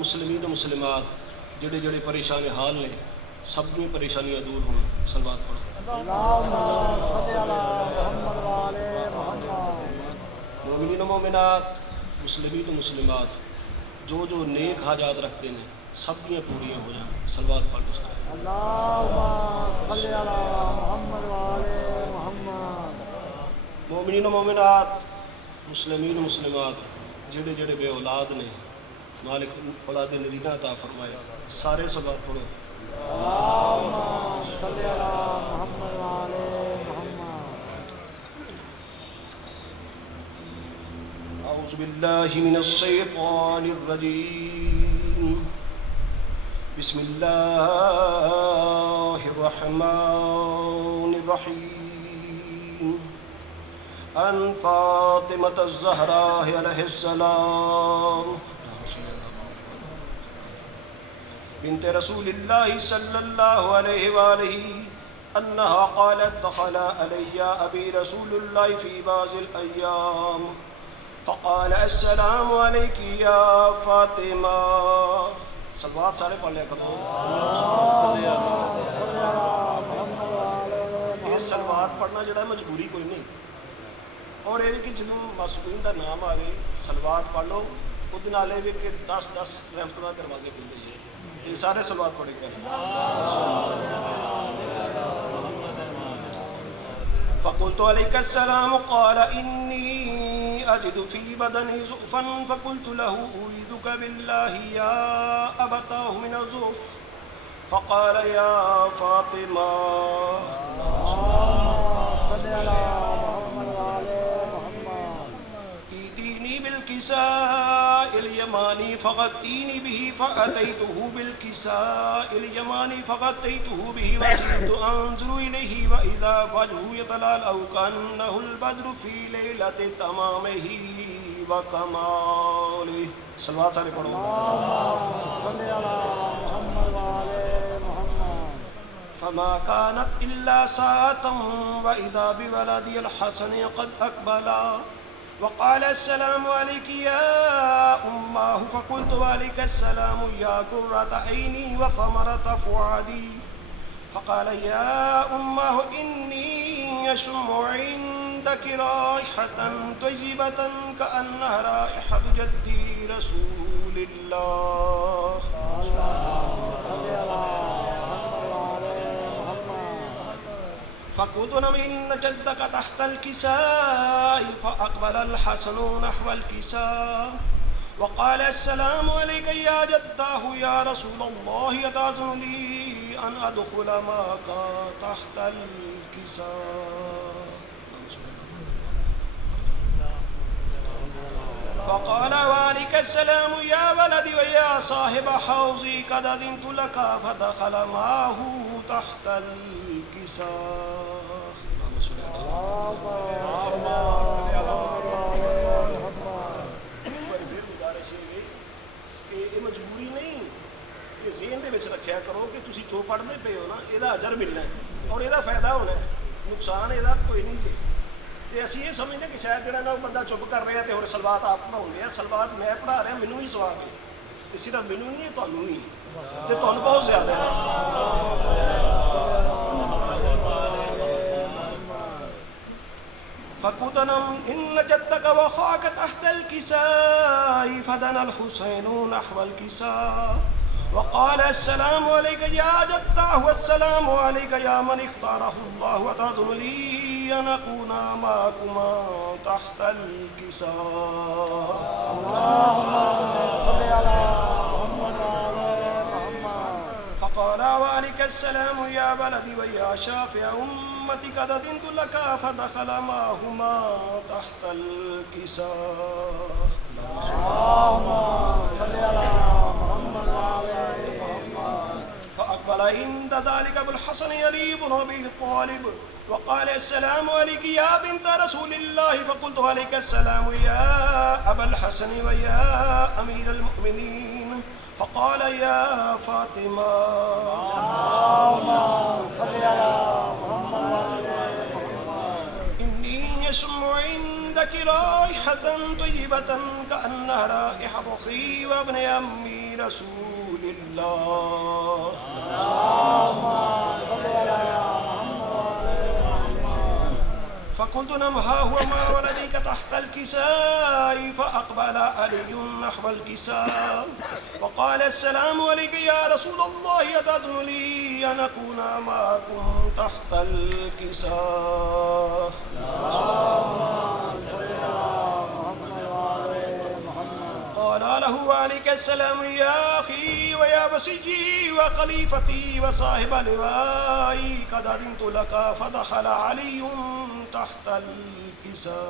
مسلمین و مسلمات جڑے جڑے پریشان حال نے سب کی پریشانیاں دور ہوں. صلوات پڑھو. مومنین و مومنات مسلمین و مسلمات جو جو نیک حاجات رکھتے ہیں سب کی پوریاں ہو جائیں. صلوات پڑھ کے مومنین و مومنات مسلمین و مسلمات جڑے جڑے بے اولاد نے مالک اولاد نرینہ عطا فرمائے. سارے صلوات پڑھو. اعوذ باللہ من الشیطان الرجیم. بسم اللہ الرحمن الرحیم. عن فاطمة الزہراء علیہ السلام بنت رسول اللہ صلی اللہ علیہ وآلہ انہا قالت دخل علی ابی رسول اللہ فی بعض الایام فقال السلام علیکی یا فاطمہ. صلوات سارے پڑھ لیا کرو. یہ صلوات پڑھنا جڑا ہے مجبوری کوئی نہیں, اور یہ کہ جنہوں معصومین کا نام آئے صلوات پڑھ لو وہ نالے بھی کہ 10 رحمت کا دروازے کھل گئے. یہ سارے صلوات پڑھے گئے. فقلت علیک السلام قال انی اجد فی بدنی ضعفا فقلت له اوعدک باللہ یا ابتاه من الضعف فقال یا فاطمہ بالكساء اليماني فغطيني به فأتيته بالكساء اليماني فغطيته به وسرت أنظر إليه وإذا وجهه يتلألأ كأنه البدر في ليلة تمامه وكماله. صلوات سارے پڑھو. فما كانت إلا ساعة وإذا بولدي الحسن قد أقبلا وقال السلام عليك يا أماه فقلت وعليك السلام يا قرة عيني وثمرة فؤادي فقال يا أماه إني أشم عندك رائحة طيبة كأنها رائحة جدي رسول الله. فقلت نعم إن جدك تحت الكساء فأقبل الحسن نحو الكساء وقال السلام عليك يا جداه يا رسول الله يتأذن لي أن أدخل معك تحت الكساء. فقال وعليك السلام يا ولدي ويا صاحب حوضي قد أذنت لك فدخل معه تحت الكساء. مجبوری نہیں, یہ ذہن دے وچ رکھیا کرو کہ تسی جو پڑھتے پے ہو نا یہ اجر ملنا ہے اور یہ فائدہ ہونا ہے, نقصان یہ کوئی نہیں جی. تو اسی یہ سمجھنے کہ شاید جڑا نا بندہ چپ کر رہا ہے تو سلوات آپ پڑھاؤ گے. سلوات میں پڑھا رہا مینوں بھی ثواب ہے, صرف مینوں نہیں ہے تانوں بھی, تے تانوں بہت زیادہ ہے. فقتنم إن جدك وخاك تحت الكساء فدنا الحسين نحو الكساء وقال السلام عليك يا جداه والسلام عليك يا من اختاره الله وتعظم لي أن أكون معكما تحت الكساء. فقال وعليك السلام يا ولدي ويا شافع أمتي قد أذنت لك فدخل معهما تحت الكساء. فأقبل عند ذلك أبو الحسن علي بن أبي طالب وقال السلام عليك يا بنت رسول الله فقلت عليك السلام يا أبا الحسن ويا أمير المؤمنين فقال يا فاطمة إني يشم عندك رائحة طيبة كأنها رائحة أخي وابن أمي رسول الله. فقلت نم ها هو ما ولديك تحت الكساء. فأقبل علي نحو الكساء وقال السلام عليك يا رسول الله أتأذن لي أن أكون معكم تحت الكساء. قال له وعليك السلام يا أخي ويا وسيدي وخليفتي وصاحب لوائي قد أذنت لك. فدخل علي تحت الكساء.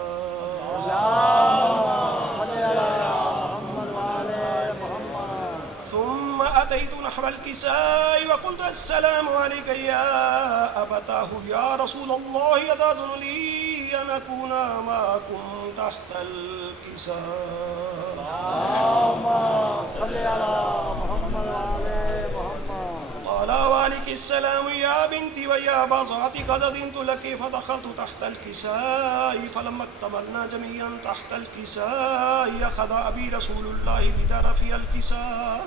ثم أتيت نحو الكساء وقلت السلام عليك يا أبتاه يا رسول الله أتأذن لي أن أكون معكم تحت الكساء. قال وعليك السلام يا بنتي ويا بضعتي قد أذنت لك. فدخلت تحت الكساء فلما اكتملنا جميعا تحت الكساء أخذ أبي رسول الله بطرف الكساء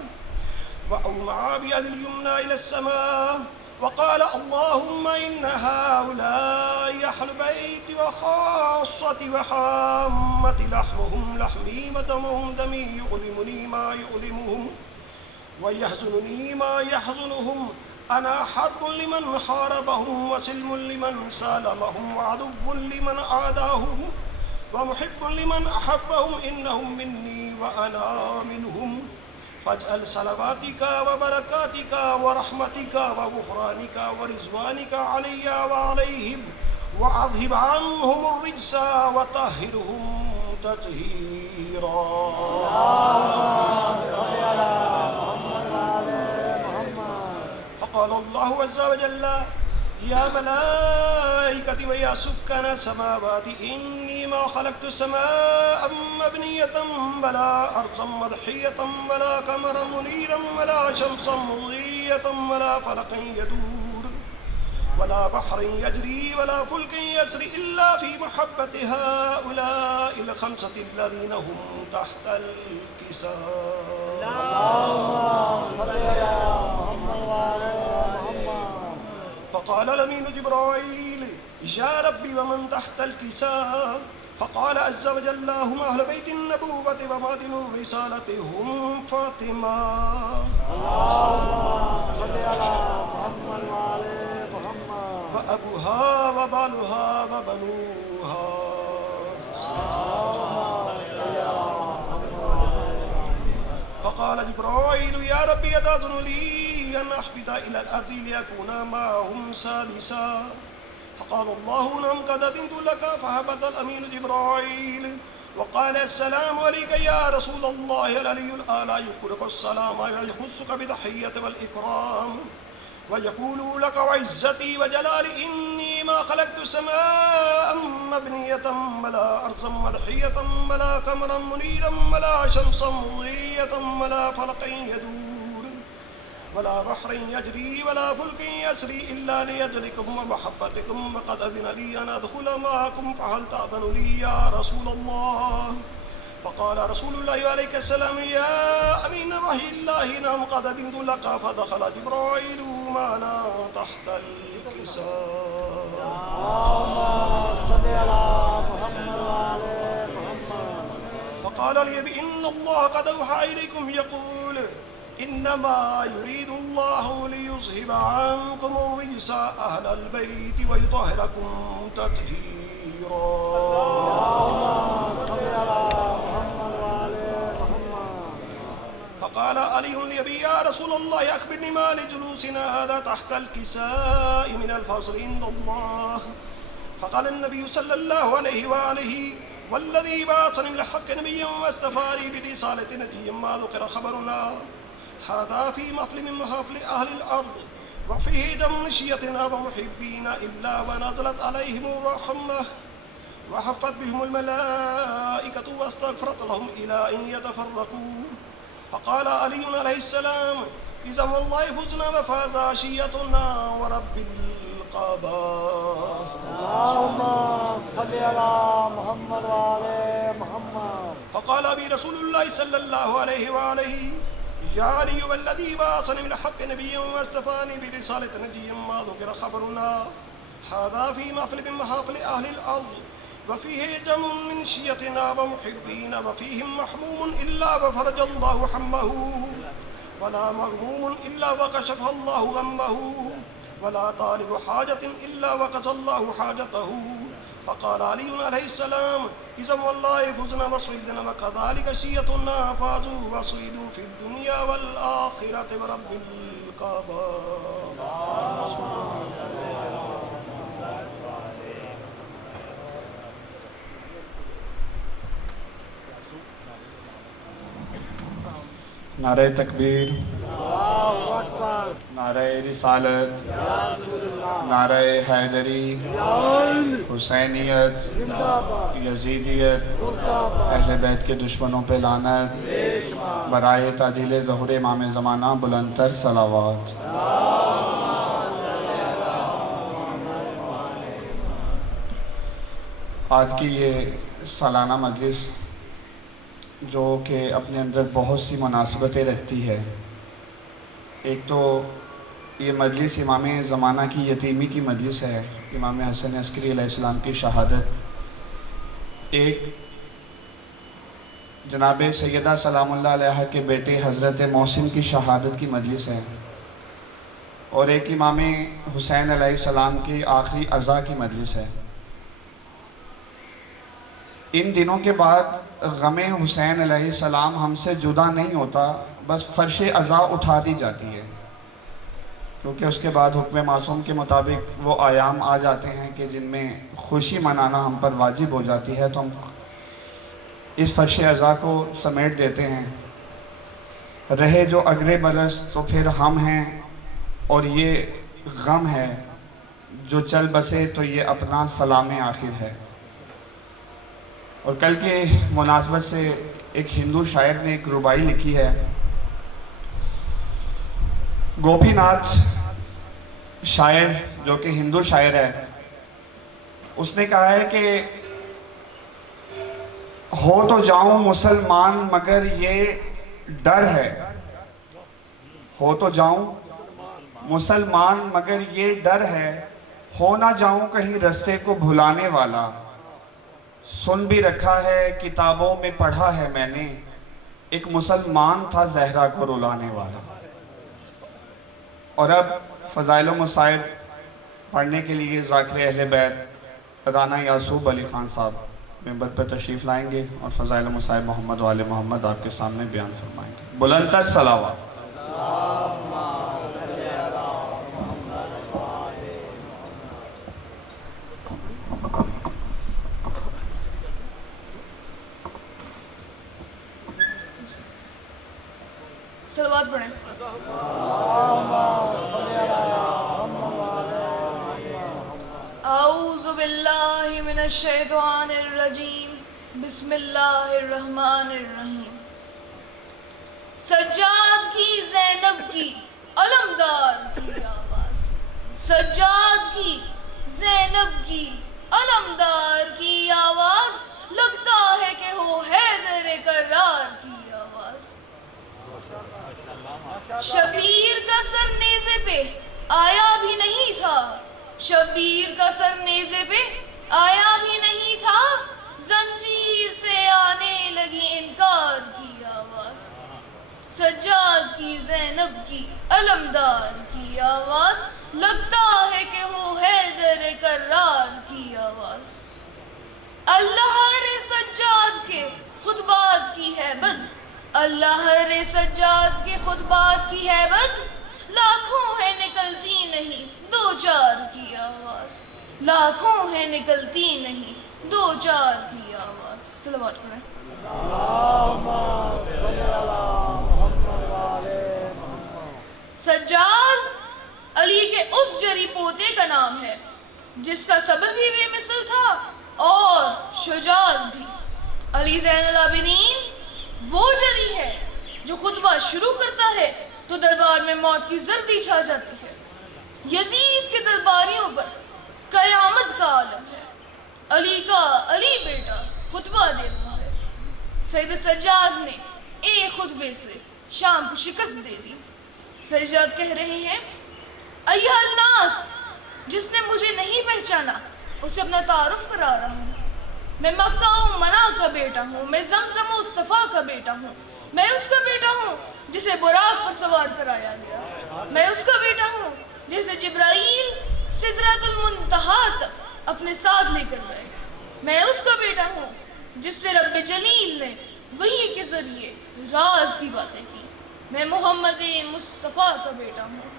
وأومع بيد اليمنى إلى السماء وقال اللهم إن هؤلاء أهل بيتي وخاصتي وحامتي لحمهم لحمي ودمهم دمي يؤلمني ما يؤلمهم ويحزنني ما يحزنهم. أنا حرب لمن حاربهم وسلم لمن سالمهم وعدو لمن عاداهم ومحب لمن أحبهم. إنهم مني وأنا منهم. فاجعل صلواتك وبركاتك ورحمتك وغفرانك ورضوانك علي وعليهم وأذهب عنهم الرجس وطهرهم تطهيرا. فقال الله عز وجل يا ملائكتي ويا سكان السماوات إني ما خلقت السماء مبنية ولا أرضا مضحية ولا قمرا منيرا ولا شمسا مضية ولا فلقا يدور ولا بحر يجري ولا فلك يسري إلا في محبة هؤلاء الخمسة الذين هم تحت الكساء. فقال الأمين جبرائيل يا ربي ومن تحت الكساء؟ فقال عز وجل هم أهل بيت النبوة ومعدن الرسالة هم فاطمة. وأبوها وبالها وبنوها. فقال جبرائيل يا ربي أتأذن لي أن أحبط إلى الأرض ليكون معهم سادسا؟ فقال الله نعم قد أذنت لك. فهبط الأمين جبرائيل وقال السلام عليك يا رسول الله. العلي الأعلى يقولك السلام ويخصك بتحية والإكرام ويقول لك وعزتي وجلالي إني ما خلقت سماء مبنية ولا أرضا مرحية ولا قمرا منيرا ولا شمسا مضية ولا فلقا يدور ولا بحر يجري ولا فلك يسري إلا ليجركم ومحبتكم وقد أذن لي أن أدخل معكم فهل تأذن لي يا رسول الله؟ فقال رسول الله عليه السلام يا أمين وحي الله نعم قد أذنت لك. فدخل جبرائيل معنا تحت الكساء. فقال لي بإن الله قد أوحى إليكم يقول إنما يريد الله ليذهب عنكم الرجس أهل البيت ويطهركم تطهيرا. فقال علي لأبي يا رسول الله أخبرني ما لجلوسنا هذا تحت الكساء من الفضل عند الله. فقال النبي صلى الله عليه وآله والذي بعثني بالحق نبيا واستفاني برسالة نبي ما ذكر خبرنا هذا في مفل من محافل أهل الأرض وفيه دم نشيتنا ومحبين إلا ونزلت عليهم الرحمة وحفت بهم الملائكة واستغفرت لهم إلى أن يتفرقوا. فقال علي عليه السلام إذا والله فزنا وفاز عشيتنا ورب القبا. اللهم صل على محمد وعلى محمد. فقال أبي رسول الله صلى الله عليه وآله يا علي والذي بعثني بالحق نبيا واصطفاني برسالة نجيا ما ذكر خبرنا هذا في محفل من محافل أهل الأرض وفيه جمع من شيتنا ومحبين وفيهم محموم إلا وفرج الله حمه ولا مغموم إلا وكشف الله غمه ولا طالب حاجة إلا وقضى الله حاجته. فقال علي عليه السلام إذا والله فزنا وصعدنا وكذلك شيتنا فازوا وصعدوا في الدنيا والآخرة برب الكعبة. نعرہ تکبیر، اللہ اکبر، نعرہ رسالت، نعرہ حیدری، حسینیت، زندہ باد، یزیدیت، مردہ باد، اہل بیت کے دشمنوں پہ لعنت، برائے تعجیل ظہور امام زمانہ بلندتر صلوات۔ آج کی یہ سالانہ مجلس جو کہ اپنے اندر بہت سی مناسبتیں رکھتی ہے، ایک تو یہ مجلس امام زمانہ کی یتیمی کی مجلس ہے، امام حسن عسکری علیہ السلام کی شہادت، ایک جناب سیدہ سلام اللہ علیہ کے بیٹے حضرت محسن کی شہادت کی مجلس ہے، اور ایک امام حسین علیہ السلام کی آخری عزا کی مجلس ہے۔ ان دنوں کے بعد غم حسین علیہ السلام ہم سے جدا نہیں ہوتا، بس فرش عزا اٹھا دی جاتی ہے، کیونکہ اس کے بعد حکم معصوم کے مطابق وہ ایام آ جاتے ہیں کہ جن میں خوشی منانا ہم پر واجب ہو جاتی ہے، تو ہم اس فرش عزا کو سمیٹ دیتے ہیں۔ رہے جو اگلے برس تو پھر ہم ہیں، اور یہ غم ہے، جو چل بسے تو یہ اپنا سلام آخر ہے۔ اور کل کے مناسبت سے ایک ہندو شاعر نے ایک ربائی لکھی ہے، گوپی ناتھ شاعر جو کہ ہندو شاعر ہے، اس نے کہا ہے کہ ہو تو جاؤں مسلمان مگر یہ ڈر ہے، ہو تو جاؤں مسلمان مگر یہ ڈر ہے، ہو نہ جاؤں کہیں رستے کو بھلانے والا، سن بھی رکھا ہے کتابوں میں پڑھا ہے میں نے، ایک مسلمان تھا زہرا کو رلانے والا۔ اور اب فضائل و مصائب پڑھنے کے لیے ذاکر اہل بیت رانا یعصوب علی خان صاحب ممبر پر تشریف لائیں گے، اور فضائل و مصائب محمد و آل محمد آپ کے سامنے بیان فرمائیں گے۔ بلندتر صلوات۔ صلوات پڑھیں۔ اعوذ باللہ من الشیطان الرجیم، بسم اللہ الرحمن الرحیم۔ سجاد کی زینب کی علمدار کی آواز، سجاد کی زینب کی علمدار کی آواز، لگتا ہے کہ ہو حیدر کرار کی آواز۔ شبیر کا سر نیزے پہ آیا بھی نہیں تھا، شبیر کا سر نیزے پہ آیا بھی نہیں تھا، زنجیر سے آنے لگی انکار کی آواز۔ سجاد کی زینب کی علمدار کی آواز، لگتا ہے کہ ہو حیدر کرار کی آواز۔ اللہ رے سجاد کے خطبات کی ہیبت، اللہ رے سجاد کے خطبات کی ہیبت، لاکھوں ہے نکلتی نہیں دو چار کی آواز، لاکھوں ہے نکلتی نہیں دو چار کی آواز۔ صلوات پڑھیں۔ سجاد علی کے اس جری پوتے کا نام ہے جس کا صبر بھی بے مثل تھا اور شجاعت بھی۔ علی زین العابدین وہ جری ہے جو خطبہ شروع کرتا ہے تو دربار میں موت کی زردی چھا جاتی ہے۔ یزید کے درباریوں پر قیامت کا عالم ہے۔ علی کا علی بیٹا خطبہ دے رہا ہے۔ سید سجاد نے ایک خطبے سے شام کو شکست دے دی۔ سجاد کہہ رہے ہیں ایھا الناس، جس نے مجھے نہیں پہچانا اسے اپنا تعارف کرا رہا ہوں۔ میں مکہ و منا کا بیٹا ہوں، میں زمزم و صفا کا بیٹا ہوں، میں اس کا بیٹا ہوں جسے براق پر سوار کرایا گیا، میں اس کا بیٹا ہوں جسے جبرائیل سدرۃ المنتہا تک اپنے ساتھ لے کر گئے، میں اس کا بیٹا ہوں جس سے رب جلیل نے وحی کے ذریعے راز کی باتیں کی، میں محمد مصطفیٰ کا بیٹا ہوں،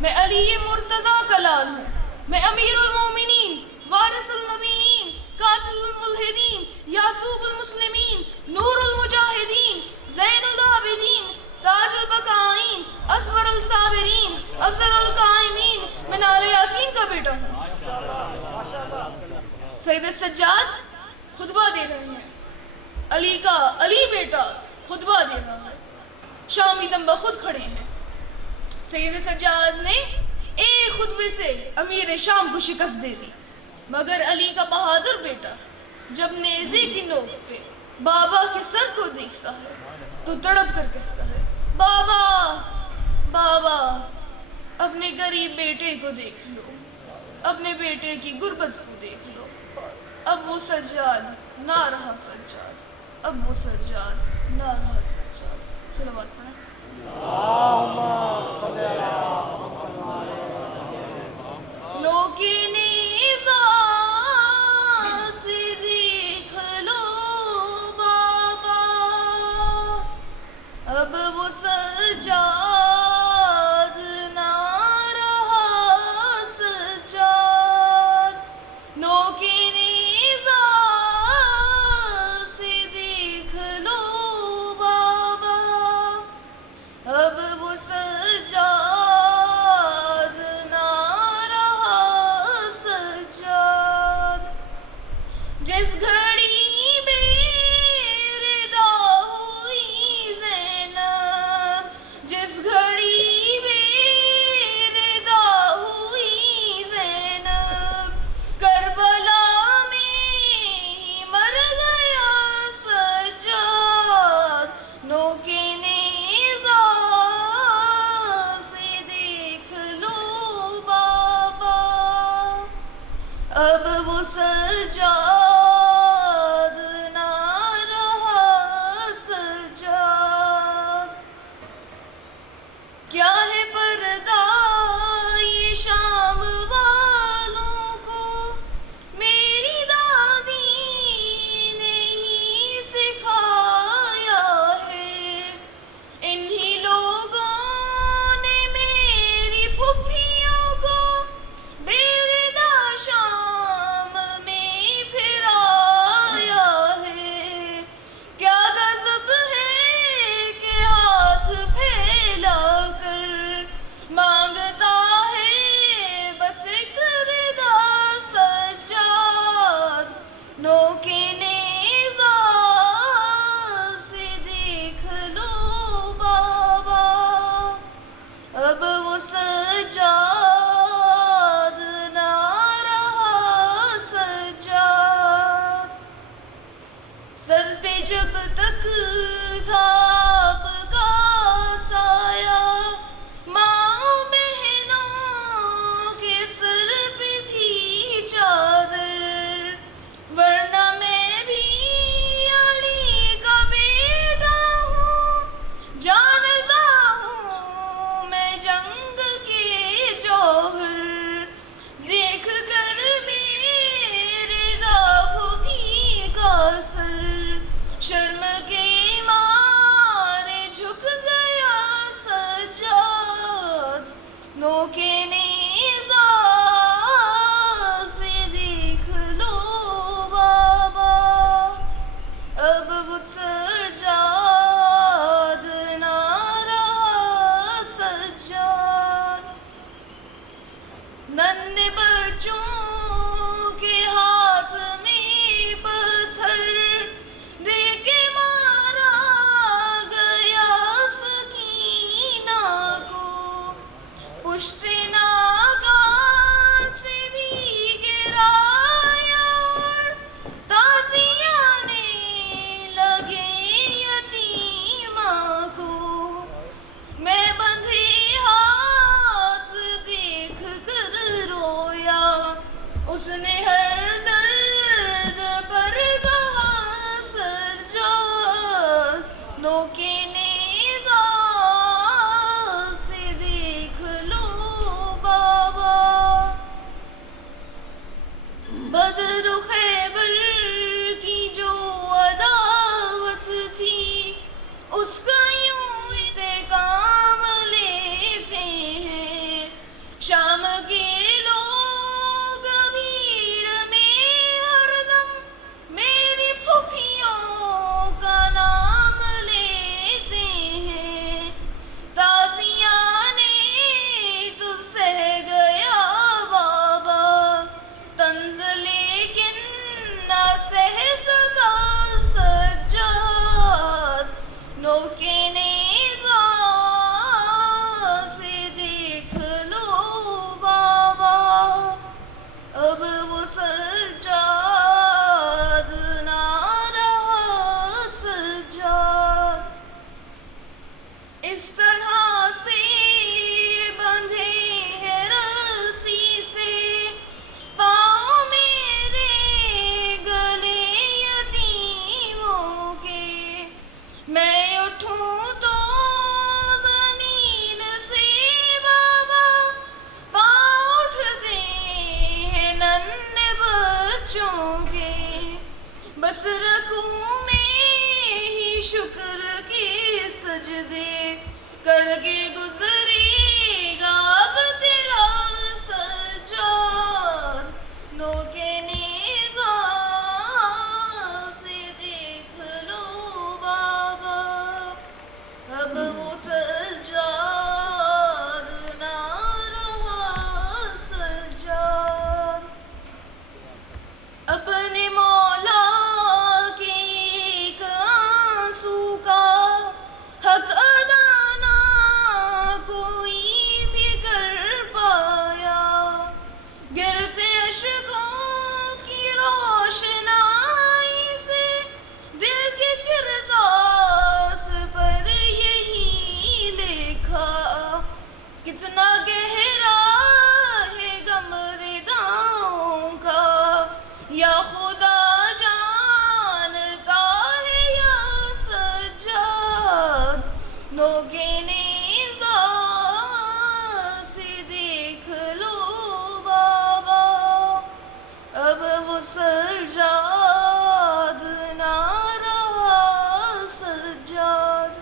میں علی مرتضیٰ کا لال ہوں، میں امیر المومنین، وارث النبیین، قاتل الملحدین، یعصوب المسلمین، نور المجاہدین، زین العابدین، تاج البقائین، اصبر الصابرین، افضل القائمین، میں نال یاسین کا بیٹا ہوں۔ سید سجاد خطبہ دے رہے ہیں، علی بیٹا خطبہ دے رہا ہے، شامی دمبا خود کھڑے ہیں۔ سید سجاد نے ایک خطبے سے امیر شام کو شکست دے دی، مگر علی کا بہادر بیٹا جب نیزے کی نوک پہ بابا کے سر کو دیکھتا ہے تو تڑپ کر کہتا ہے بابا بابا، اپنے غریب بیٹے کو دیکھ لو، اپنے بیٹے کی غربت کو دیکھ لو، اب وہ سجاد نہ رہا سجاد، اب وہ سجاد نہ رہا سجاد۔ صلوات پڑھیں۔ نوکے نیزہ سے دیکھ لو بابا، اب وہ سجاد نہ رہا سجاد۔ نوکے نیزہ سے دیکھ لو بابا، اب کتنا گہرا ہے غم رداؤں کا یا خدا جانتا ہے یا سجاد نوکے نیزہ سے دیکھ لو بابا اب وہ سجاد نہ رہا سجاد.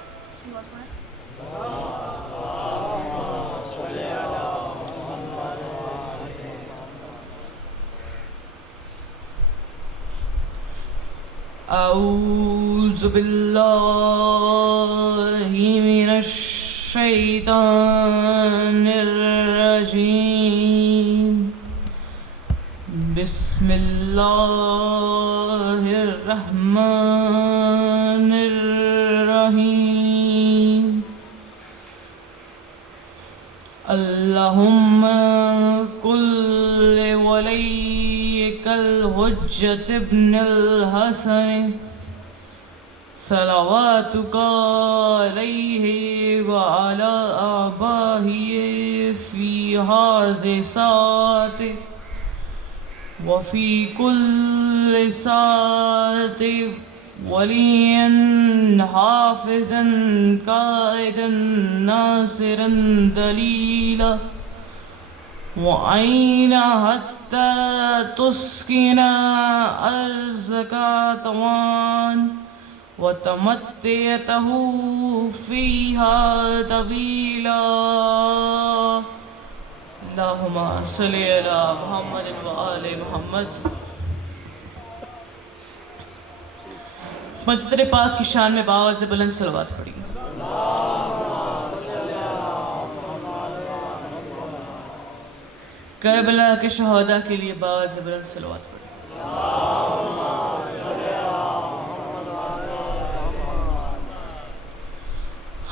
اعوذ باللہ من الشیطان الرجیم بسم اللہ الرحمن الرحیم. اللہم کل ولیک الحجۃ ابن الحسن صلواتک علیہ وعلی آبائہ فی هذه الساعة وفی کل ساعة وليا حافظا قائدا ناصرا دليلا وعينا حتى تسكن أرزك طوعا وتمتعته فيها طويلا. اللهم صل على محمد وآل محمد. مسجد پاک کی شان میں باوز بلند صلوات پڑھی. کربلا کے شہداء کے لیے باوز بلند صلوات پڑھی.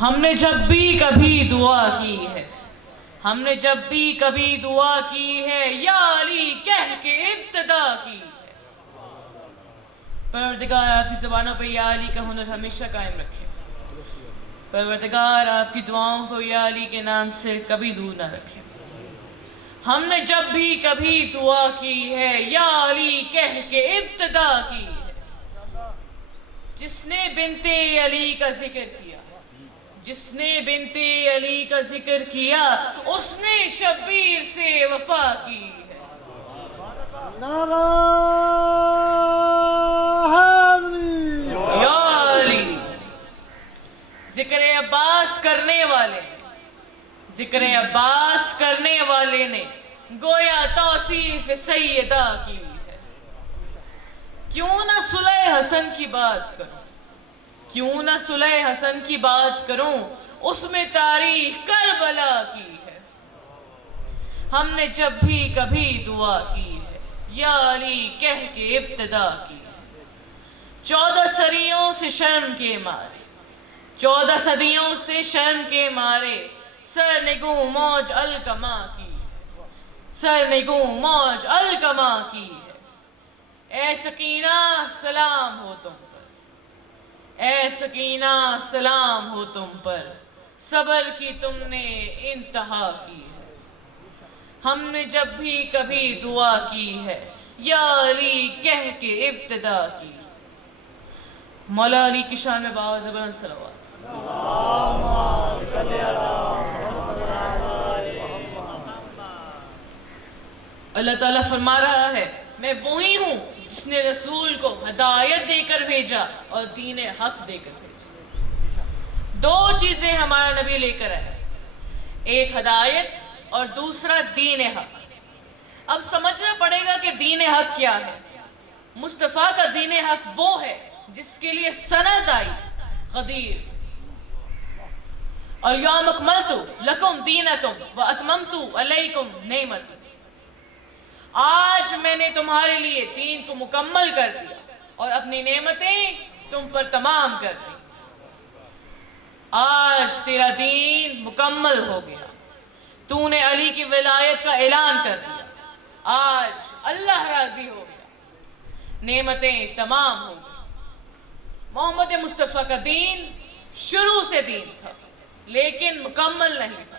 ہم نے جب بھی کبھی دعا کی ہے ہم نے جب بھی کبھی دعا کی ہے یا علی کہہ کے ابتدا کی ہے. پروردگار آپ کی زبانوں پہ یا علی کا ہنر ہمیشہ قائم رکھے. پروردگار آپ کی دعاؤں کو یا علی کے نام سے کبھی دور نہ رکھے. ہم نے جب بھی کبھی دعا کی ہے یا علی کہہ کے ابتدا کی ہے. جس نے بنت علی کا ذکر کیا جس نے بنت علی کا ذکر کیا اس نے شبیر سے وفا کی ہے. نعرہ حیدری. یا علی ذکر عباس کرنے والے نے گویا توصیف سیدہ کی ہے. کیوں نہ صلح حسن کی بات کروں اس میں تاریخ کربلا کی ہے. ہم نے جب بھی کبھی دعا کی ہے یا علی کہہ کے ابتدا کی ہے. 14 صدیوں سے شرم کے مارے سرنگوں موج الکما کی ہے. اے سکینہ سلام ہو تم پر صبر کی تم نے انتہا کی ہے. ہم نے جب بھی کبھی دعا کی ہے یا علی کہہ کے ابتدا کی. مولا علی کی شان میں باوز بلند صلوات. اللہ تعالیٰ فرما رہا ہے میں وہی ہوں جس نے رسول کو ہدایت دے کر بھیجا اور دین حق دے کر بھیجا. 2 چیزیں ہمارا نبی لے کر آیا, ایک ہدایت اور دوسرا دین حق. اب سمجھنا پڑے گا کہ دین حق کیا ہے. مصطفیٰ کا دین حق وہ ہے جس کے لیے سند آئی غدیر الیوم اکملت لکم دینکم واتممت علیکم نعمتی. آج میں نے تمہارے لیے دین کو مکمل کر دیا اور اپنی نعمتیں تم پر تمام کر دی. آج تیرا دین مکمل ہو گیا. تو نے علی کی ولایت کا اعلان کر دیا. آج اللہ راضی ہو گیا. نعمتیں تمام ہو گئی. محمد مصطفیٰ کا دین شروع سے دین تھا لیکن مکمل نہیں تھا.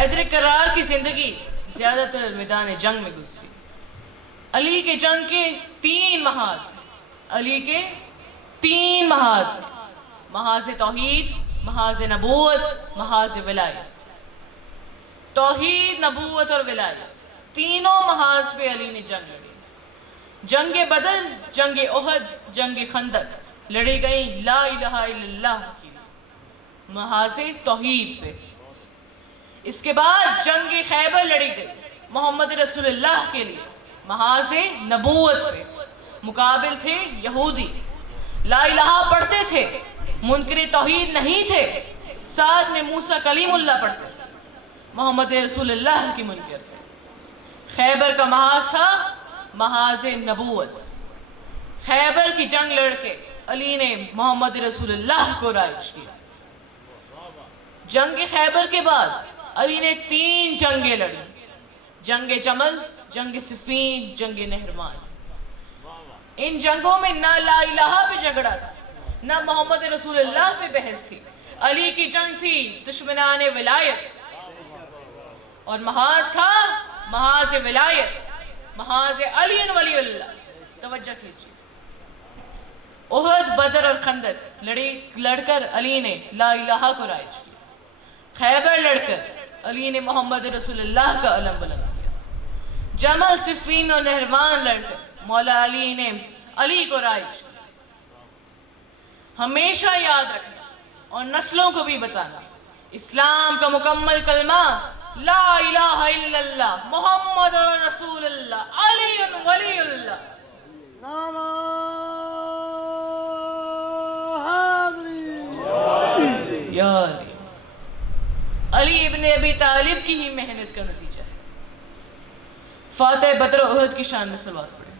حیدر کرار کی زندگی زیادہ تر میدان جنگ میں گزری. علی کے جنگ کے 3 محاذ ہیں. علی کے 3 محاذ ہیں: محاذ توحید، محاذ نبوت، محاذ ولایت. توحید، نبوت اور ولایت، تینوں محاذ پہ علی نے جنگ لڑی. جنگ بدر، جنگ احد، جنگ خندق لڑی گئی لا الہ الا اللہ کی محاذ توحید پہ. اس کے بعد جنگ خیبر لڑی گئی محمد رسول اللہ کے لیے محاذ نبوت پہ. مقابل تھے یہودی، لا الہ پڑھتے تھے، منکر توحید نہیں تھے، ساتھ میں موسیٰ کلیم اللہ پڑھتے تھے، محمد رسول اللہ کی منکر تھے. خیبر کا محاذ تھا محاذ نبوت. خیبر کی جنگ لڑ کے علی نے محمد رسول اللہ کو رائج کیا. جنگ خیبر کے بعد علی نے 3 جنگیں لڑی: جنگ جمل، جنگ صفین، جنگ نہروان. ان جنگوں میں نہ لا الہ پہ جھگڑا تھا، نہ محمد رسول اللہ پہ بحث تھی. علی کی جنگ تھی دشمنان ولایت، اور محاذ تھا محاذ ولایت، محاذ علی ولی اللہ. توجہ کیجیے. احد، بدر اور خندق لڑ کر علی نے لا الہ کو رائج کیا. خیبر لڑ کر علی نے محمد رسول اللہ کا علم بلند کیا. جمل، صفین اور نہروان لڑ کر مولا علی نے علی کو رائج کیا. ہمیشہ یاد رکھنا اور نسلوں کو بھی بتانا، اسلام کا مکمل کلمہ لا الہ الا اللہ محمد رسول اللہ علی ولی اللہ. نعرہ حیدری. یا علی. علی ابن ابی طالب کی ہی محنت کا نتیجہ ہے. فاتح بدر و احد کی شان میں صلوات پڑھیں.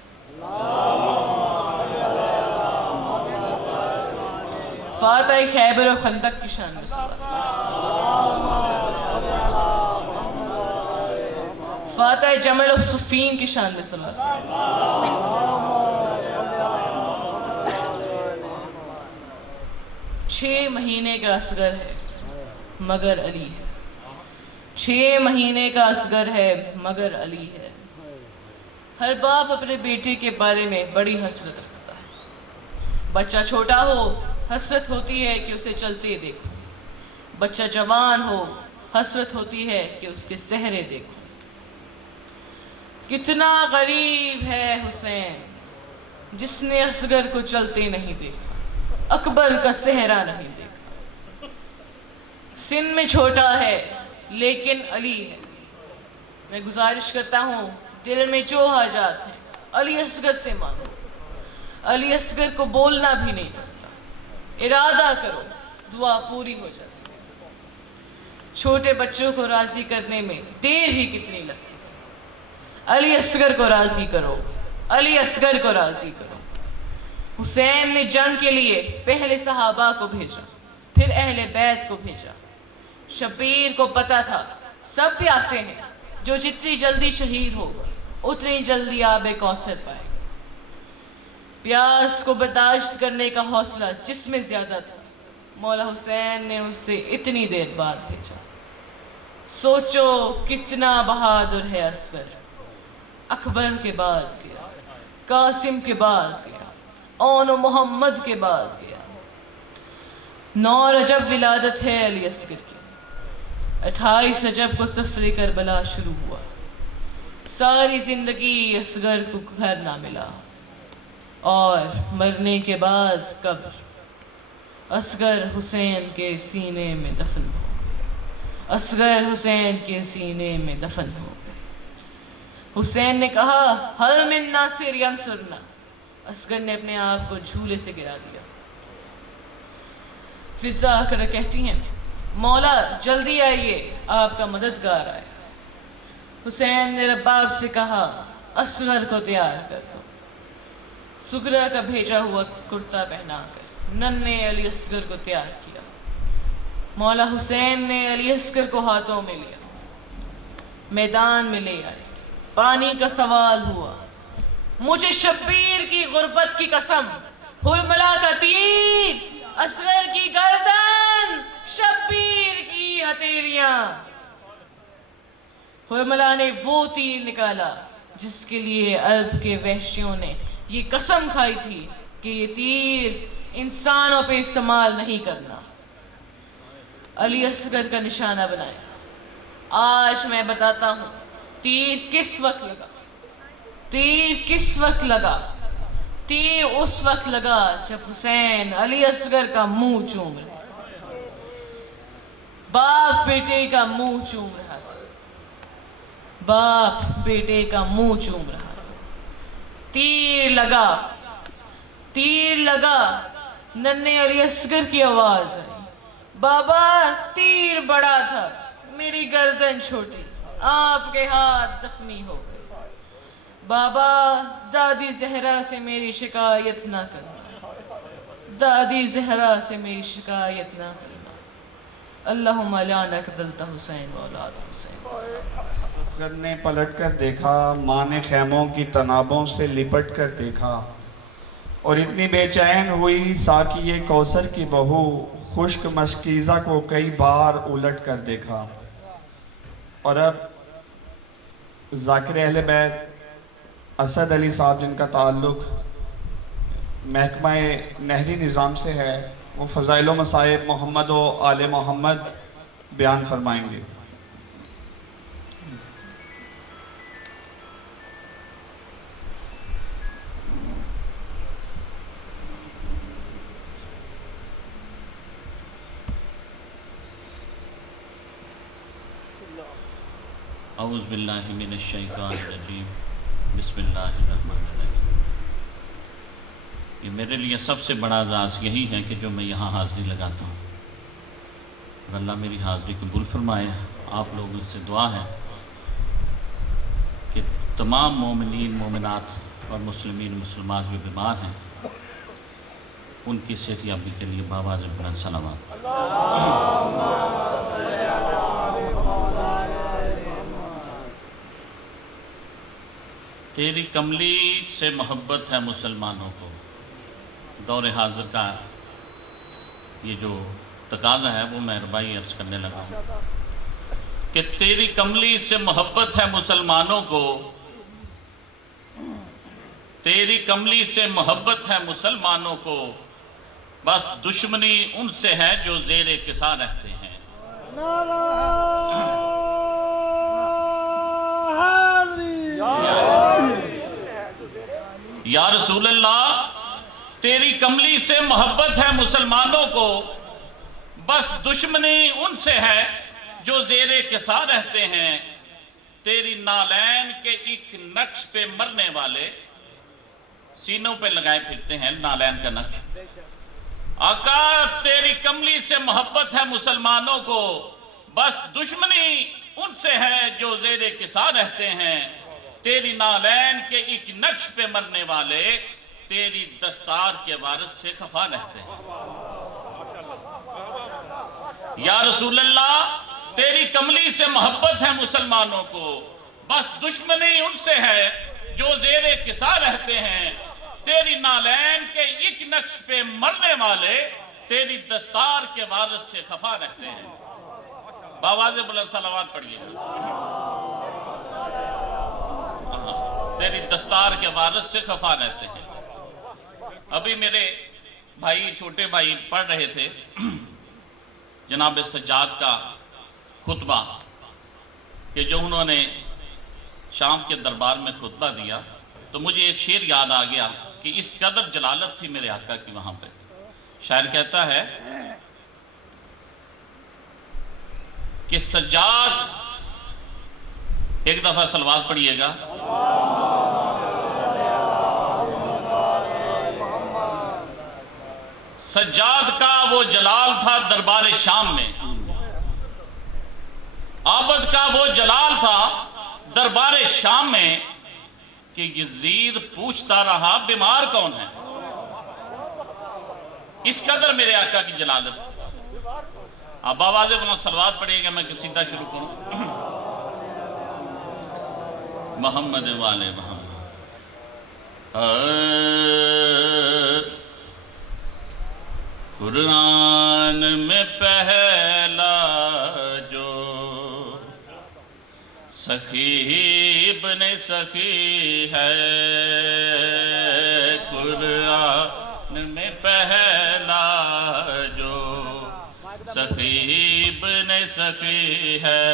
فاتح خیبر و خندق کی شان میں صلوات پڑھیں. فاتح جمل و صفین کی شان میں صلوات پڑھیں. 6 مہینے کا اصغر ہے مگر علی ہے. 6 مہینے کا اصغر ہے مگر علی ہے. ہر باپ اپنے بیٹے کے بارے میں بڑی حسرت رکھتا ہے. بچہ چھوٹا ہو حسرت ہوتی ہے کہ اسے چلتے دیکھو. بچہ جوان ہو حسرت ہوتی ہے کہ اس کے سہرے دیکھو. کتنا غریب ہے حسین جس نے اصغر کو چلتے نہیں دیکھا، اکبر کا سہرا نہیں دیکھا. سن میں چھوٹا ہے لیکن علی ہے. میں گزارش کرتا ہوں دل میں جو حاجات ہیں علی اصغر سے مانگو. علی اصغر کو بولنا بھی نہیں پڑتا، ارادہ کرو دعا پوری ہو جاتی ہے. چھوٹے بچوں کو راضی کرنے میں دیر ہی کتنی لگتی ہے. علی اصغر کو راضی کرو، علی اصغر کو راضی کرو. حسین نے جنگ کے لیے پہلے صحابہ کو بھیجا، پھر اہل بیت کو بھیجا. شبیر کو پتا تھا سب پیاسے ہیں، جو جتنی جلدی شہید ہوگا اتنی جلدی آب کوثر پائے. پیاس کو برداشت کرنے کا حوصلہ جس میں زیادہ تھا، مولا حسین نے اس سے اتنی دیر بعد بھیجا. سوچو کتنا بہادر ہے اصغر. اکبر کے بعد گیا، قاسم کے بعد گیا، اون و محمد کے بعد گیا. 9 رجب ولادت ہے علی اصغر کی. 28 رجب کو سفر کربلا شروع ہوا. ساری زندگی اصغر کو گھر نہ ملا، اور مرنے کے بعد قبر اصغر حسین کے سینے میں دفن ہو گئے. اصغر حسین کے سینے میں دفن ہو گئے. حسین نے کہا حل من ناصر ینصرنا. اصغر نے اپنے آپ کو جھولے سے گرا دیا. فضا آ کر کہتی ہیں مولا جلدی آئیے، آپ کا مددگار آئے. حسین نے رباب سے کہا اصغر کو تیار کر دو. سگرا کا بھیجا ہوا کرتا پہنا کر ننھے علی اصغر کو تیار کیا. مولا حسین نے علی اصغر کو ہاتھوں میں لیا، میدان میں لے آئے. پانی کا سوال ہوا. مجھے شبیر کی غربت کی قسم، ہرملا کا تیر، اصغر کی گردن، شبیر کی ہتھیلیاں. حرملا نے وہ تیر نکالا جس کے لیے عرب کے وحشیوں نے یہ قسم کھائی تھی کہ یہ تیر انسانوں پہ استعمال نہیں کرنا۔ علی اصغر کا نشانہ بنایا۔ آج میں بتاتا ہوں تیر کس وقت لگا۔ تیر کس وقت لگا؟ تیر اس وقت لگا جب حسین علی اصغر کا منہ چوم رہے، باپ بیٹے کا منہ چوم رہا تھا، باپ بیٹے کا منہ چوم رہا تھا۔ تیر لگا، تیر لگا، ننھے علی اصغر کی آواز آئی، بابا تیر بڑا تھا، میری گردن چھوٹی، آپ کے ہاتھ زخمی ہو گئے۔ بابا دادی زہرا سے میری شکایت نہ کرنا، دادی زہرا سے میری شکایت نہ کرنا۔ اللہم لا نقتلت حسین واولاد حسین۔ اصغر نے پلٹ کر دیکھا، ماں نے خیموں کی تنابوں سے لپٹ کر دیکھا، اور اتنی بے چین ہوئی ساقی کوثر کی بہو، خشک مشکیزہ کو کئی بار الٹ کر دیکھا۔ اور اب ذاکر اہل بیت اسد علی صاحب جن کا تعلق محکمہ نہری نظام سے ہے، وہ فضائل و مصائب محمد و آل محمد بیان فرمائیں گے۔ اعوذ باللہ من الشیطان الرجیم، بسم اللہ الرحمن الرحیم۔ یہ میرے لیے سب سے بڑا اعزاز یہی ہے کہ جو میں یہاں حاضری لگاتا ہوں، اور اللہ میری حاضری قبول فرمائے۔ آپ لوگوں سے دعا ہے کہ تمام مومنین مومنات اور مسلمین مسلمات جو بیمار ہیں ان کی صحت یابی کے لیے بآواز بلند صلوات۔ تیری کملی سے محبت ہے مسلمانوں کو، دور حاضر کا یہ جو تقاضا ہے وہ میں ربائی عرض کرنے لگا ہوں کہ تیری کملی سے محبت ہے مسلمانوں کو، تیری کملی سے محبت ہے مسلمانوں کو، بس دشمنی ان سے ہے جو زیر کسا رہتے ہیں۔ یا رسول اللہ، تیری کملی سے محبت ہے مسلمانوں کو، بس دشمنی ان سے ہے جو زیر کسا رہتے ہیں۔ تیری نالین کے ایک نقش پہ مرنے والے سینوں پہ لگائے پھرتے ہیں نالین کا نقش۔ آقا تیری کملی سے محبت ہے مسلمانوں کو، بس دشمنی ان سے ہے جو زیر کسا رہتے ہیں۔ تیری نالین کے ایک نقش پہ مرنے والے تیری دستار کے وارث سے خفا رہتے ہیں۔ یا رسول اللہ، تیری کملی سے محبت ہے مسلمانوں کو، بس دشمنی ان سے ہے جو زیر کسا رہتے ہیں۔ تیری نالین کے ایک نقش پہ مرنے والے تیری دستار کے وارث سے خفا رہتے ہیں۔ بآواز بلند صلوات پڑھیے۔ تیری دستار کے وارث سے خفا رہتے ہیں۔ ابھی میرے بھائی چھوٹے بھائی پڑھ رہے تھے جناب سجاد کا خطبہ، کہ جو انہوں نے شام کے دربار میں خطبہ دیا، تو مجھے ایک شعر یاد آ گیا کہ اس قدر جلالت تھی میرے آقا کی وہاں پہ۔ شاعر کہتا ہے کہ سجاد، ایک دفعہ صلوات پڑھیے گا، سجاد کا وہ جلال تھا دربار شام میں، عابد کا وہ جلال تھا دربار شام میں، کہ یزید پوچھتا رہا بیمار کون ہے۔ اس قدر میرے آقا کی جلالت تھی۔ اب آواز بلند صلوات پڑھیے گا، میں قصیدہ شروع کروں۔ محمد والے محمد، قرآن میں پہلا جو سخی ابن سخی ہے قرآن میں پہلا جو، سخی ابن سخی ہے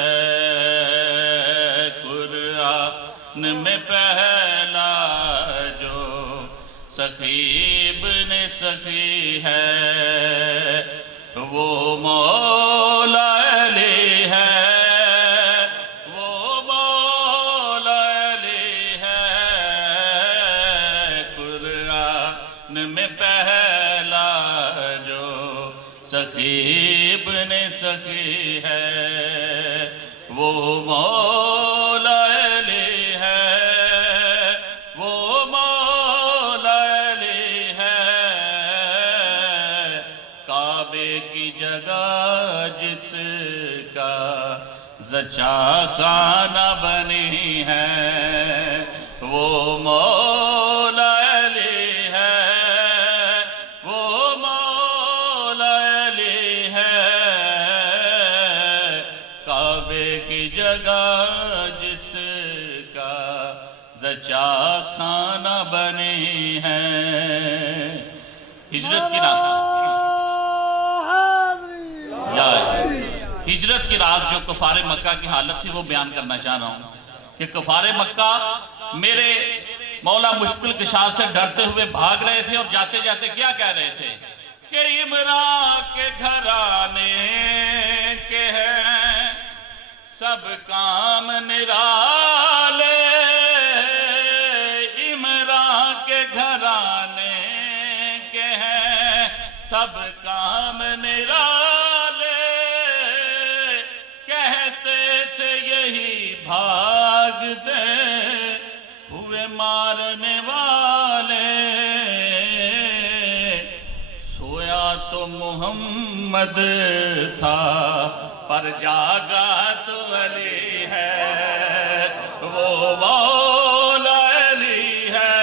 قرآن میں پہلا جو، سخی ابن سخی ہے وہ مولا علی ہے، وہ مولا علی ہے قرآن میں پہلا جو، سخی ابن سخی ہے وہ مولا علی ہے، وہ مولا علی ہے کعبے کی جگہ جس کا زچا خانہ بنی ہے، وہ مولا علی ہے، وہ مولا علی ہے کعبے کی جگہ جس کا زچا خانہ بنی ہے۔ ہجرت کی رات ہجرت کی رات جو کفار مکہ کی حالت تھی وہ بیان کرنا چاہ رہا ہوں کہ کفار مکہ میرے مولا مشکل کشا سے ڈرتے ہوئے بھاگ رہے تھے، اور جاتے جاتے کیا کہہ رہے تھے کہ عمران کے گھرانے کے ہیں سب کام نرالے، عمران کے گھرانے کے ہیں سب کام نرالے، کہتے تھے یہی بھاگ دے ہوئے مارنے والے، سویا تو محمد تھا پر جاگا تو علی ہے، وہ مولا علی ہے،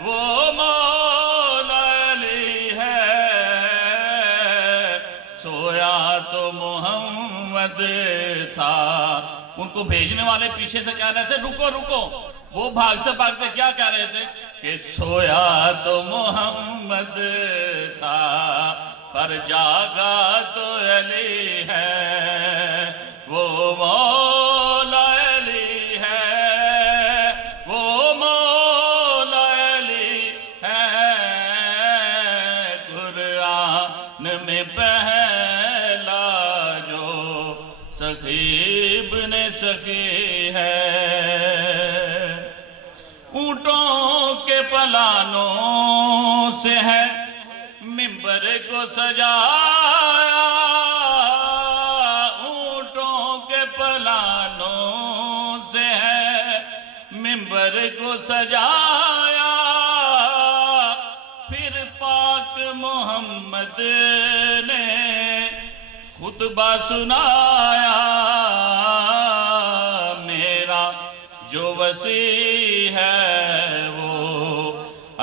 وہ مولا علی ہے سویا تو محمد تھا۔ ان کو بھیجنے والے پیچھے سے کہہ رہے تھے رکو رکو، وہ بھاگتے بھاگتے کیا کہہ رہے تھے کہ سویا تو محمد تھا پر جاگا تو علی ہے، وہ مولا علی ہے، وہ مولا علی ہے قرآن میں پہلا جو، سخی ابن سخی ہے۔ اونٹوں کے پلانوں سے ہے ممبر کو سجایا، اونٹوں کے پلانوں سے ہے ممبر کو سجایا، پھر پاک محمد نے خطبہ سنایا، میرا جو وسیع ہے وہ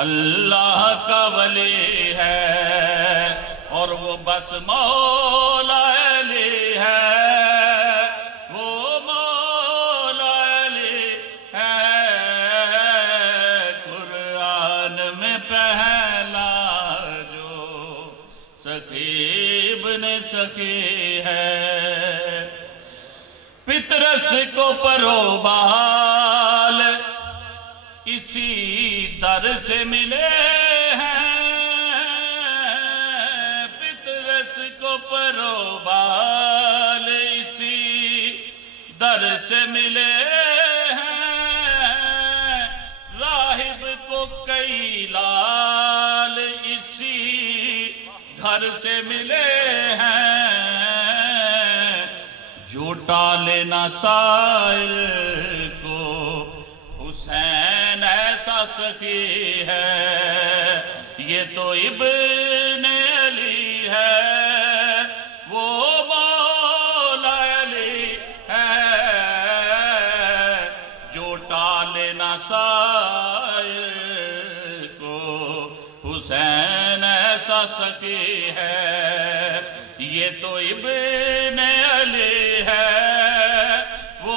اللہ کا ولی ہے، اور وہ بس مولا علی ہے، وہ مولا علی ہے قرآن میں پہلا جو، سخی ابن سخی ہے۔ پطرس کو پروبال اسی در سے ملے ہیں، پطرس کو پروبال اسی در سے ملے ہیں، راہب کو کئی لال اسی گھر سے ملے ہیں، جو ٹالے نہ سائل کو حسین ایسا سخی ہے، یہ تو ابن علی ہے، وہ مولا علی ہے، جو ٹالے نہ سائل کو حسین ایسا سخی ہے، یہ تو ابن علی ہے، وہ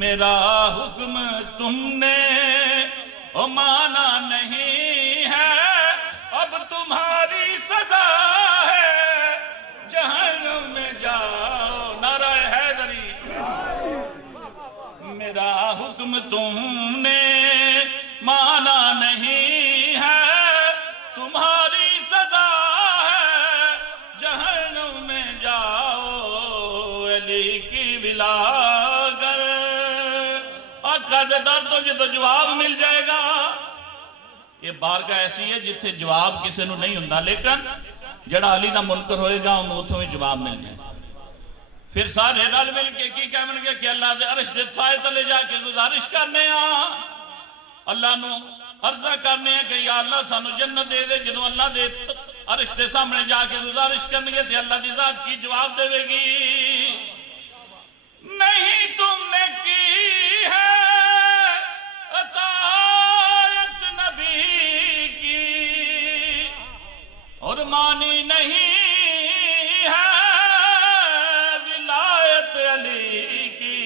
میرا حکم تم نے مانا نہیں ہے، اب تمہاری سزا ہے جہنم میں جاؤ۔ نعرہ حیدری۔ میرا حکم تم نے مانا نہیں ہے، تمہاری سزا ہے جہنم میں جاؤ۔ علی کی بلاگر آقا دے در تو جواب مل جائے گا۔ یہ بارگاہ ایسی ہے جتھے جواب کسی نو نہیں ہوندا، لیکن جڑا علی دا منکر ہوئے گا انہوں اتھوں ہی جواب مل جائے گا۔ پھر سارے رل مل کے کی کہنے گے کہ اللہ دے عرش دے سائے تلے جا کے گزارش کرنے اللہ نو عرضہ کرنے کہ یا اللہ سانو جنت دے دے۔ جدو اللہ دے عرش دے سامنے جا کے گزارش کرنے گے تو اللہ دی ذات کی جواب دے گی، نہیں تم نے کی ہے اطاعت نبی کی اور مانی نہیں ہے ولایت علی کی۔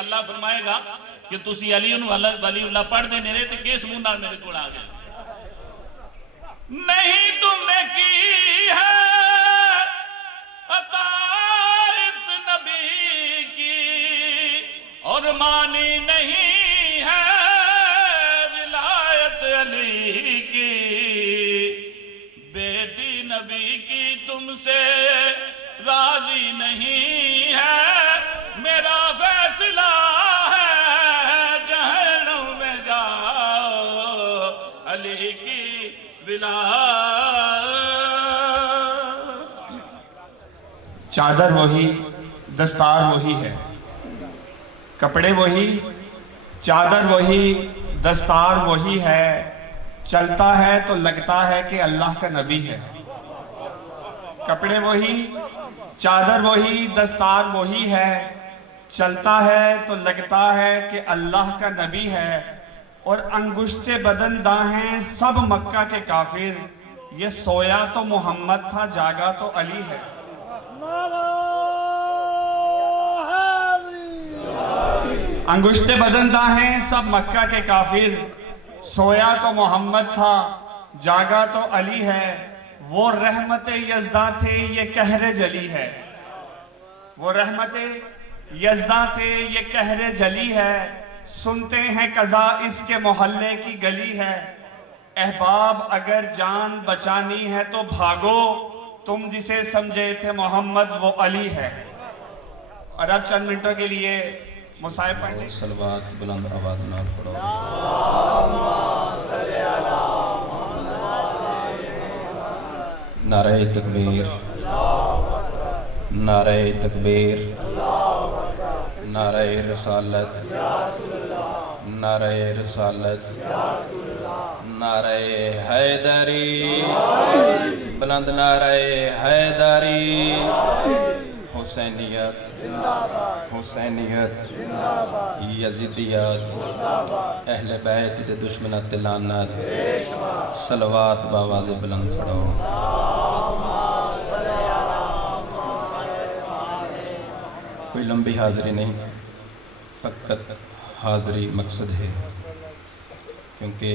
اللہ فرمائے گا کہ تسی علی ولی اللہ پڑھ دے نہیں رہے تو کیس منہ نال میرے کو آ گئے۔ نہیں تم نے کی ہے اطاعت نبی کی اور مانی نہیں ہے ولایت علی کی، بیٹی نبی کی تم سے راضی نہیں ہے، میرا فیصلہ ہے جہنم میں جاؤ۔ علی کی چادر وہی، دستار وہی ہے، کپڑے وہی، چادر وہی، دستار وہی ہے، چلتا ہے تو لگتا ہے کہ اللہ کا نبی ہے۔ کپڑے وہی، چادر وہی، دستار وہی ہے، چلتا ہے تو لگتا ہے کہ اللہ کا نبی ہے، اور انگشت بدن داہیں سب مکہ کے کافر، یہ سویا تو محمد تھا جاگا تو علی ہے۔ انگشت بدن داہیں سب مکہ کے کافر، سویا تو محمد تھا جاگا تو علی ہے، وہ رحمت یزداں تھے یہ قہر جلی ہے، وہ رحمت یزداں تھے یہ قہر جلی ہے، سنتے ہیں قضا اس کے محلے کی گلی ہے، احباب اگر جان بچانی ہے تو بھاگو، تم جسے سمجھے تھے محمد وہ علی ہے۔ اور اب چند منٹوں کے لیے مصائب پڑھ لیں۔ صلوات بلند آواز نال پڑھو۔ نعرہ تکبیر، نعرہ تکبیر، نعرہ رسالت، نعرہ رسالت، نعرہ حیدری، بلند نعرہ حیدری، حسینیت، حسینیت، یزیدیت، اہل بیت دے دشمنات لعنت، صلوات باواز بلند پڑھو۔ کوئی لمبی حاضری نہیں، فقط حاضری مقصد ہے، کیونکہ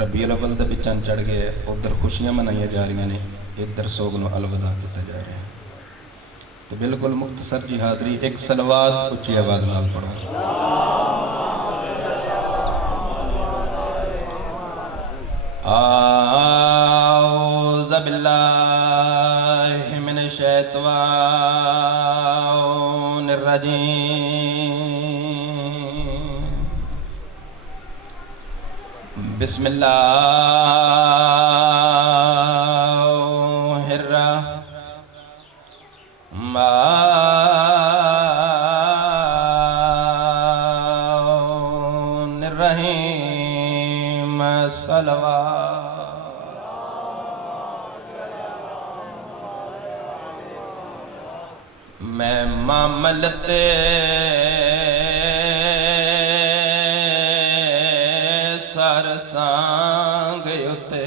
ربیع الاول دا بھی چند چڑھ گئے، ادھر خوشیاں منائی جا رہی ہیں، ادھر سوگ نو الوداع کیتا جا رہا ہے، تو بالکل مختصر جی حاضری، ایک صلوات اچھی آواز نال پڑھو۔ اعوذ باللہ من الشیطان الرجیم، بسم اللہ الرحمن الرحیم، صلوات۔ میں معاملت سر سانگ اتے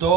2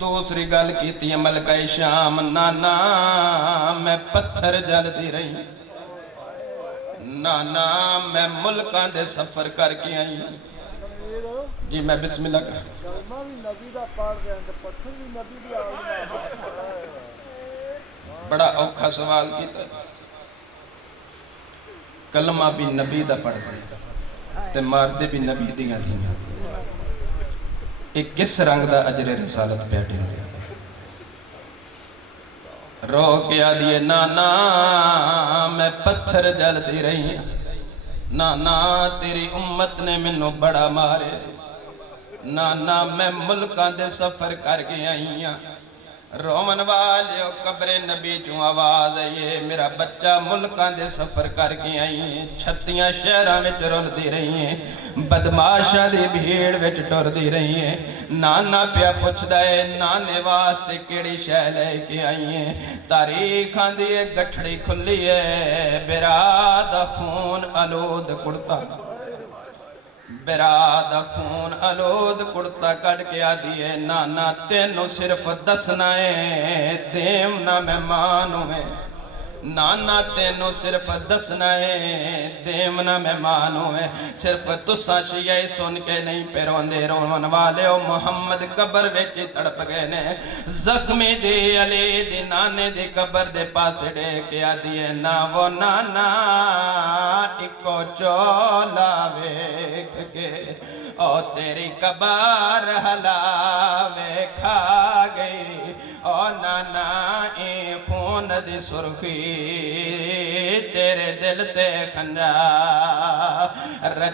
دوسری گل کی ملکہ شام نانا میں پتھر جلتی رہی نانا میں ملکاں دے سفر کر کے آئی جی میں بسم اللہ کر کلمہ بھی نبی دا پڑھ رہے ہیں پتھر بھی نبی دی آئی بڑا اوکھا سوال کیتا کلمہ بھی نبی دا پڑھ دے تے مار دے بھی نبی دیاں تھیاں ایک کس رنگ دا اجر رسالت پیٹے رو کے آدھئے نانا میں پتھر جل دی رہی نانا تیری امت نے منو بڑا مارے نانا میں ملکاں دے سفر کر کے آئی ہاں رومن والے قبر نبی چوں آواز ہے یہ میرا بچہ ملکاں دے سفر کر کے آئی ہیں چھتیاں شہراں وچ رول دی رہی ہیں بدماشاں دی بھیڑ وچ ٹر دی رہی ہیں نانا پیا پوچھ دے نانے واسطے کیڑی شے لے کے آئی ہیں تاریخاں دی گٹھڑی کھلی ہے براد خون آلود کڑتا براد خون آلود کڑتا کٹ کے آدھی ہے نانا تینوں صرف دسنا ہے دیم نہ مہمان ہوئے نانا تینوں صرف دسنا ہے دیم نہ مہمان ہوئے صرف تساں شیعہ سن کے نہیں پیرون دے رون والے او محمد قبر ویچی تڑپ گئے نے زخمی دی علی دی نانے دی قبر دے پاس ڈے کے آدھی ہے نا وہ نانا اکو چولا ویکھ کے او تیری قبر حلا ویکھا گئی او نانا اے خون دی سرخی تیرے دل تے خنجر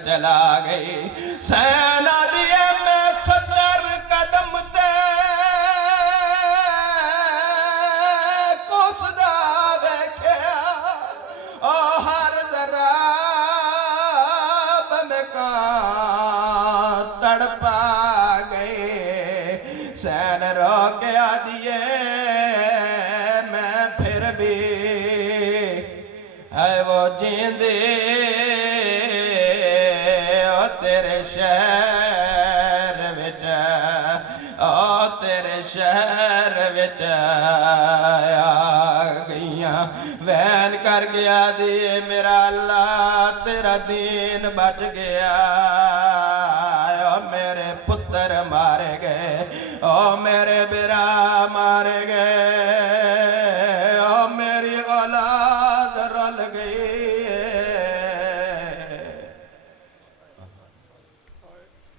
چلا گئی سینا دیئے میں 70 قدم تے کسدا ویکھیا او ہر ذرا تڑپا گئے سین رو کے آدھئے میں پھر بھی ہے وہ جیندے او تیرے شہر وچ او تیرے شہر وچ آ گئیاں وین کر گیا دیئے میرا اللہ تیرا دین بچ گیا او میرے پتر مارے گئے او میرے برا مارے گئے او میری اولاد رل گئی